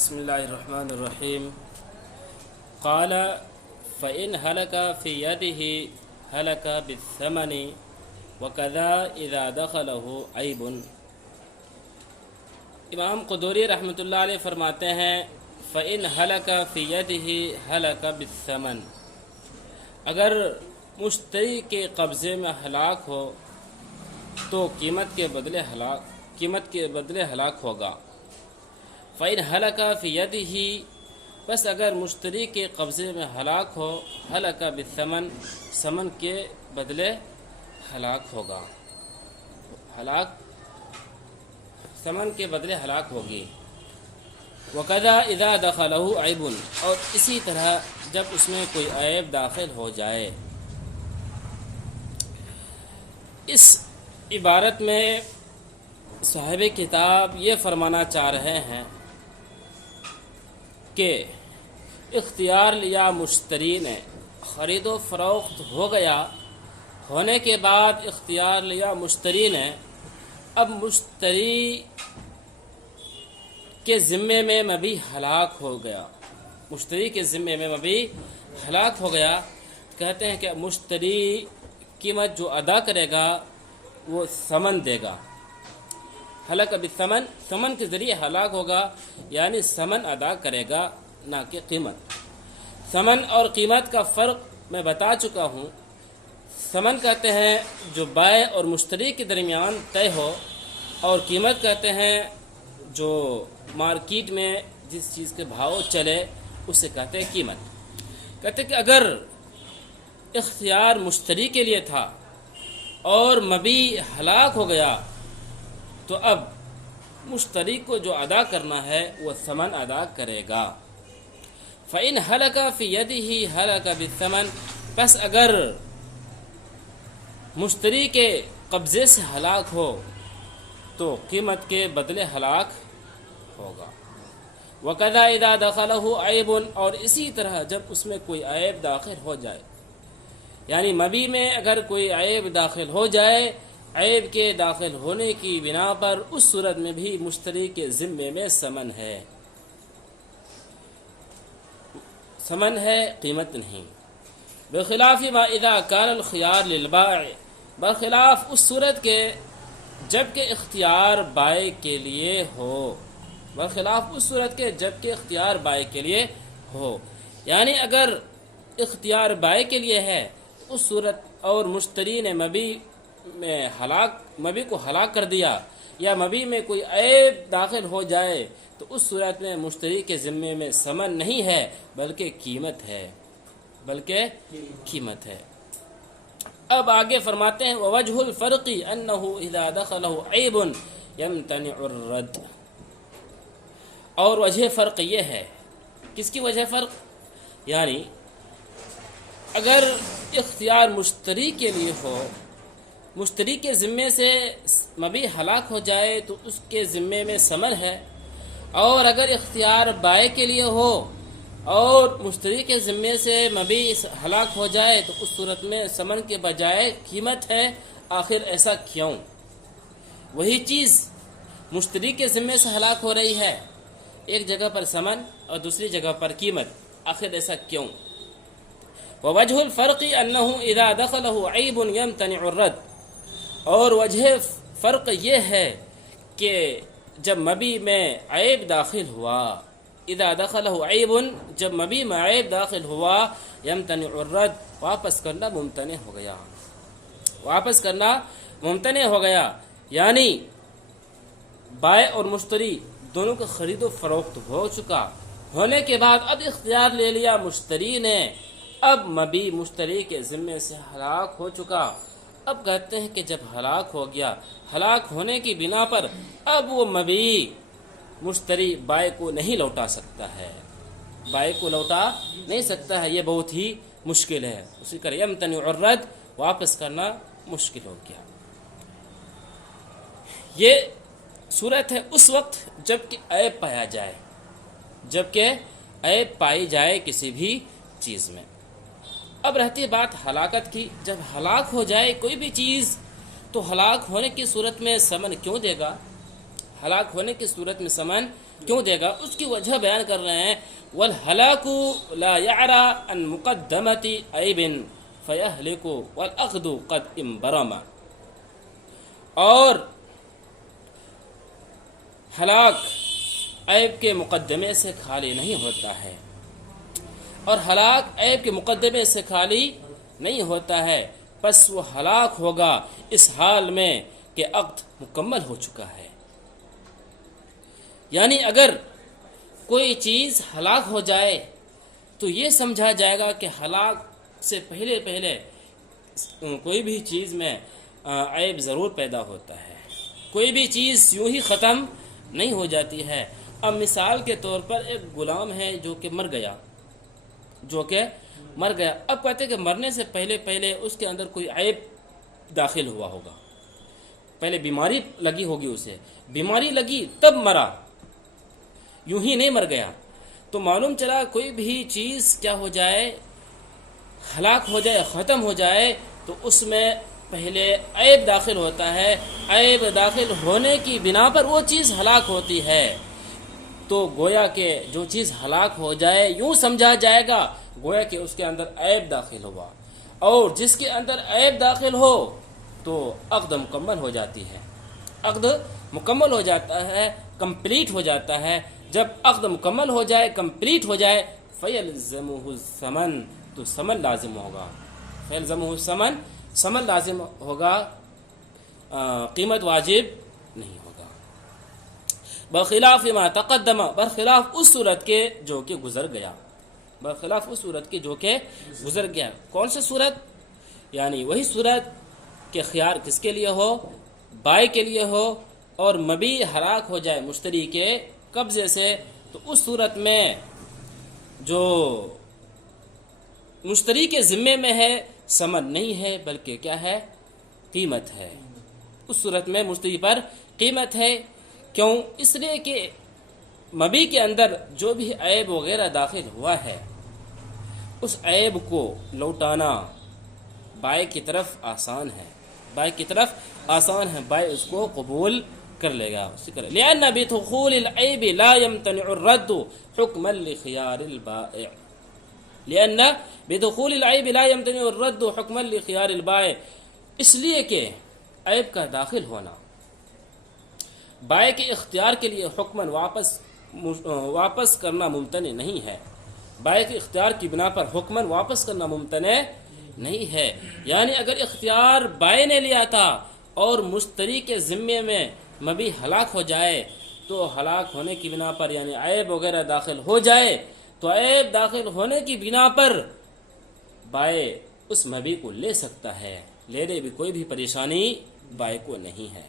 بسم اللہ الرحمن الرحیم قال فإن هلك في يده هلك بالثمن وكذا إذا دخله عيب۔ امام قدوری رحمۃ اللہ علیہ فرماتے ہیں فإن هلك في يده هلك بالثمن، اگر مشتری کے قبضے میں ہلاک ہو تو قیمت کے بدلے ہلاک ہوگا۔ فإن هلك في يده، بس اگر مشتری کے قبضے میں ہلاک ہو هلك بالثمن، ثمن کے بدلے ہلاک ہوگا، ثمن کے بدلے ہلاک ہوگی۔ وَكَذَا إِذَا دَخَلَهُ عَيْبٌ، اور اسی طرح جب اس میں کوئی عیب داخل ہو جائے۔ اس عبارت میں صاحب کتاب یہ فرمانا چاہ رہے ہیں کہ اختیار لیا مشتری نے، خرید و فروخت ہو گیا، ہونے کے بعد اختیار لیا مشتری نے، اب مشتری کے ذمے میں مبیع ہلاک ہو گیا، مشتری کے ذمے میں مبیع ہلاک ہو گیا۔ کہتے ہیں کہ مشتری قیمت جو ادا کرے گا وہ ثمن دے گا، ہلاک بالثمن، ثمن کے ذریعے ہلاک ہوگا، یعنی ثمن ادا کرے گا نہ کہ قیمت۔ ثمن اور قیمت کا فرق میں بتا چکا ہوں۔ ثمن کہتے ہیں جو بائع اور مشتری کے درمیان طے ہو، اور قیمت کہتے ہیں جو مارکیٹ میں جس چیز کے بھاؤ چلے اسے کہتے ہیں قیمت۔ کہتے ہیں کہ اگر اختیار مشتری کے لیے تھا اور مبیع ہلاک ہو گیا تو اب مشتری کو جو ادا کرنا ہے وہ ثمن ادا کرے گا۔ فَإِنْ هَلَكَ فِي يَدِهِ هَلَكَ بِالثَّمَنِ، پس اگر مشتری کے قبضے سے ہلاک ہو تو قیمت کے بدلے ہلاک ہوگا۔ وَكَذَا إِذَا دَخَلَهُ عَيْبٌ، اور اسی طرح جب اس میں کوئی عیب داخل ہو جائے، یعنی مبیع میں اگر کوئی عیب داخل ہو جائے، عیب کے داخل ہونے کی بنا پر اس صورت میں بھی مشتری کے ذمے میں ثمن ہے، ثمن ہے، قیمت نہیں۔ بخلاف ما اذا كان الخيار للبائع، برخلاف اس صورت کے جب کہ اختیار بائع کے لیے ہو، برخلاف اس صورت کے جب کہ اختیار بائع کے لیے ہو، یعنی اگر اختیار بائع کے لیے ہے اس صورت اور مشتری نے مبیع کو ہلاک کر دیا، یا مبیع میں کوئی عیب داخل ہو جائے تو اس صورت میں مشتری کے ذمے میں ثمن نہیں ہے بلکہ قیمت ہے، اب آگے فرماتے ہیں وَوَجْهُ الْفَرْقِ أَنَّهُ إِذَا دَخَلَهُ عَيْبٌ يَمْتَنِعُ الرَّدْ، اور وجہ فرق یہ ہے، کس کی وجہ فرق؟ یعنی اگر اختیار مشتری کے لیے ہو، مشتری کے ذمے سے مبیع ہلاک ہو جائے تو اس کے ذمے میں ثمن ہے، اور اگر اختیار بائع کے لیے ہو اور مشتری کے ذمے سے مبیع ہلاک ہو جائے تو اس صورت میں ثمن کے بجائے قیمت ہے۔ آخر ایسا کیوں؟ وہی چیز مشتری کے ذمے سے ہلاک ہو رہی ہے، ایک جگہ پر ثمن اور دوسری جگہ پر قیمت، آخر ایسا کیوں؟ وَوَجْهُ الْفَرْقِ أَنَّهُ إِذَا دَخَلَهُ عَيْبٌ يَمْتَنِعُ الرَّدْ، اور وجہ فرق یہ ہے کہ جب مبیع میں عیب داخل ہوا، اذا دخلہ عیب، جب مبیع میں عیب داخل ہوا، یمتنع الرد، واپس کرنا ممتنع ہو گیا، واپس کرنا ممتنع ہو گیا، یعنی بائع اور مشتری دونوں کا خرید و فروخت ہو چکا، ہونے کے بعد اب اختیار لے لیا مشتری نے، اب مبیع مشتری کے ذمے سے ہلاک ہو چکا۔ اب کہتے ہیں کہ جب ہلاک ہو گیا، ہلاک ہونے کی بنا پر اب وہ مبیع مشتری بائع کو نہیں لوٹا سکتا ہے، بائع کو لوٹا نہیں سکتا ہے، یہ بہت ہی مشکل ہے، اسی طرح یمتنع الرد، واپس کرنا مشکل ہو گیا۔ یہ صورت ہے اس وقت جب کہ عیب پایا جائے، جب کہ عیب پائی جائے کسی بھی چیز میں۔ اب رہتی بات ہلاکت کی، جب ہلاک ہو جائے کوئی بھی چیز تو ہلاک ہونے کی صورت میں ثمن کیوں دے گا؟ ہلاک ہونے کی صورت میں ثمن کیوں دے گا؟ اس کی وجہ بیان کر رہے ہیں، والہلاک لا یعرا ان مقدمت عیب فیہلک والاخذ قد انبرم، اور ہلاک عیب کے مقدمے سے خالی نہیں ہوتا ہے، اور ہلاک عیب کے مقدمے سے خالی نہیں ہوتا ہے، پس وہ ہلاک ہوگا اس حال میں کہ عقد مکمل ہو چکا ہے۔ یعنی اگر کوئی چیز ہلاک ہو جائے تو یہ سمجھا جائے گا کہ ہلاک سے پہلے کوئی بھی چیز میں عیب ضرور پیدا ہوتا ہے، کوئی بھی چیز یوں ہی ختم نہیں ہو جاتی ہے۔ اب مثال کے طور پر ایک غلام ہے جو کہ مر گیا، اب کہتے ہیں کہ مرنے سے پہلے اس کے اندر کوئی عیب داخل ہوا ہوگا، پہلے بیماری لگی ہوگی، اسے بیماری لگی تب مرا، یوں ہی نہیں مر گیا۔ تو معلوم چلا کوئی بھی چیز کیا ہو جائے، ہلاک ہو جائے، ختم ہو جائے، تو اس میں پہلے عیب داخل ہوتا ہے، عیب داخل ہونے کی بنا پر وہ چیز ہلاک ہوتی ہے۔ تو گویا کہ جو چیز ہلاک ہو جائے یوں سمجھا جائے گا گویا کہ اس کے اندر عیب داخل ہوا، اور جس کے اندر عیب داخل ہو تو عقد مکمل ہو جاتی ہے، عقد مکمل ہو جاتا ہے، کمپلیٹ ہو جاتا ہے۔ جب عقد مکمل ہو جائے، کمپلیٹ ہو جائے، فَيَلْزَمُهُ الثَّمَنُ، تو ثمن لازم ہوگا، فَيَلْزَمُهُ الثَّمَنُ، ثمن لازم ہوگا، قیمت واجب نہیں ہوگا۔ بخلاف ما تقدم، برخلاف اس صورت کے جو کہ گزر گیا، برخلاف اس صورت کے جو کہ گزر گیا۔ کون سی صورت؟ یعنی وہی صورت کہ خیار کس کے لیے ہو، بائع کے لیے ہو، اور مبیع ہلاک ہو جائے مشتری کے قبضے سے، تو اس صورت میں جو مشتری کے ذمے میں ہے ثمن نہیں ہے بلکہ کیا ہے، قیمت ہے۔ اس صورت میں مشتری پر قیمت ہے۔ کیوں؟ اس لیے کہ مبیع کے اندر جو بھی عیب وغیرہ داخل ہوا ہے اس عیب کو لوٹانا بائع کی طرف آسان ہے، بائع اس کو قبول کر لے گا۔ لأن بدخول العیب لا يمتنع الرد حکما لخیار البائع، لأن بدخول العیب لا يمتنع الرد حکما لخیار البائع، اس لیے کہ عیب کا داخل ہونا بائع کے اختیار کے لیے حکماً واپس کرنا ممتنع نہیں ہے، بائع کے اختیار کی بنا پر حکماً واپس کرنا ممتنع نہیں ہے۔ یعنی اگر اختیار بائع نے لیا تھا اور مشتری کے ذمے میں مبیع ہلاک ہو جائے تو ہلاک ہونے کی بنا پر یعنی عیب وغیرہ داخل ہو جائے تو عیب داخل ہونے کی بنا پر بائع اس مبیع کو لے سکتا ہے، لینے بھی کوئی بھی پریشانی بائع کو نہیں ہے۔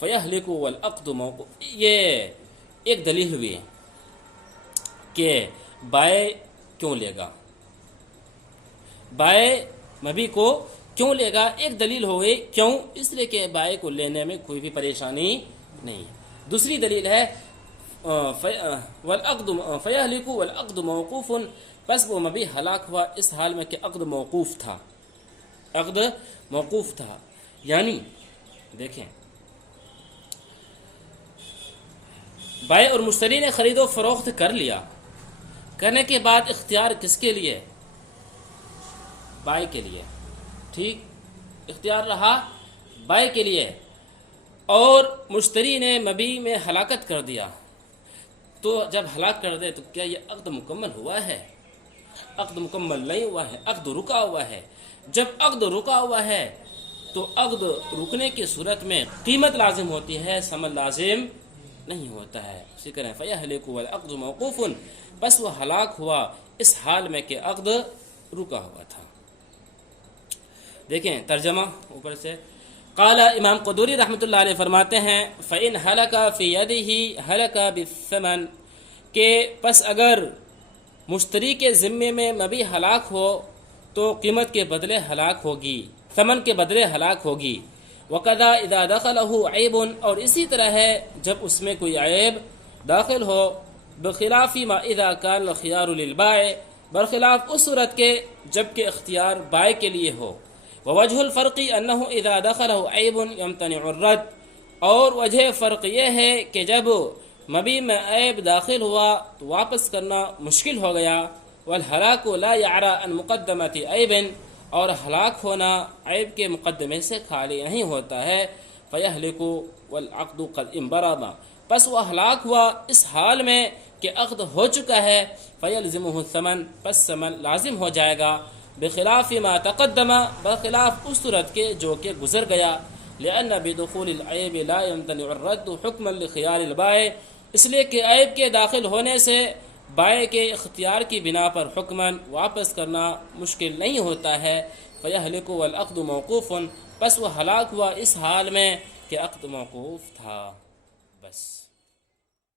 فَيَهْلِكُ وَالْعَقْدُ مَوْقُوفٌ، یہ ایک دلیل ہوئی کہ بائع کیوں لے گا، بائع مبیع کو کیوں لے گا، ایک دلیل ہوئی کیوں، اس لیے کہ بائع کو لینے میں کوئی بھی پریشانی نہیں۔ دوسری دلیل ہے فَيَهْلِكُ وَالْعَقْدُ مَوْقُوفٌ، بس وہ مبیع ہلاک ہوا اس حال میں کہ عقد موقوف تھا، یعنی دیکھیں بائع اور مشتری نے خرید و فروخت کر لیا، کرنے کے بعد اختیار کس کے لیے؟ بائع کے لیے، ٹھیک، اختیار رہا بائع کے لیے، اور مشتری نے مبیع میں ہلاکت کر دیا، تو جب ہلاک کر دے تو کیا یہ عقد مکمل ہوا ہے؟ عقد مکمل نہیں ہوا ہے، عقد رکا ہوا ہے۔ جب عقد رکا ہوا ہے تو عقد رکنے کی صورت میں قیمت لازم ہوتی ہے، ثمن لازم نہیں ہوتا ہے۔ اسی طرح فَيَهْلِكُ وَالْعَقْدُ مَوْقُوفٌ، بس وہ ہلاک ہوا اس حال میں کہ عقد رکا ہوا تھا۔ دیکھیں ترجمہ اوپر سے، قال امام قدوری رحمۃ اللہ علیہ فرماتے ہیں فَإِنْ هَلَكَ فِي يَدِهِ هَلَكَ بِالثَّمَنِ، کہ پس اگر مشتری کے ذمے میں مبیع ہلاک ہو تو قیمت کے بدلے ہلاک ہوگی، ثمن کے بدلے ہلاک ہوگی۔ وَقَذَا إِذَا دَخَلَهُ عَيْبٌ، اور اسی طرح ہے جب اس میں کوئی عیب داخل ہو، بخلاف ما اذا كان الخيار للبائع، برخلاف اس صورت کے جب کہ اختیار بائع کے لیے ہو۔ ووجہ الفرق انه اذا دخله عیب يمتنع الرد، اور وجہ فرق یہ ہے کہ جب مبی میں عیب داخل ہوا تو واپس کرنا مشکل ہو گیا. والہلاک لا یعری عن مقدمۃ عیب، اور ہلاک ہونا عیب کے مقدمے سے خالی نہیں ہوتا ہے. فیہلک والعقد قد انبرم، پس وہ ہلاک ہوا اس حال میں کہ عقد ہو چکا ہے. فیلزمہ الثمن، پس ثمن لازم ہو جائے گا. بخلاف ما تقدم، بخلاف اس صورت کے جو کہ گزر گیا. لأن بدخول العیب لا يمتنع الرد حکما لخیار البائع، اس لیے کہ عیب کے داخل ہونے سے بائع کے اختیار کی بنا پر حکماً واپس کرنا مشکل نہیں ہوتا ہے. فیہلک والعقد موقوف، پس وہ ہلاک ہوا اس حال میں کہ عقد موقوف تھا. بس.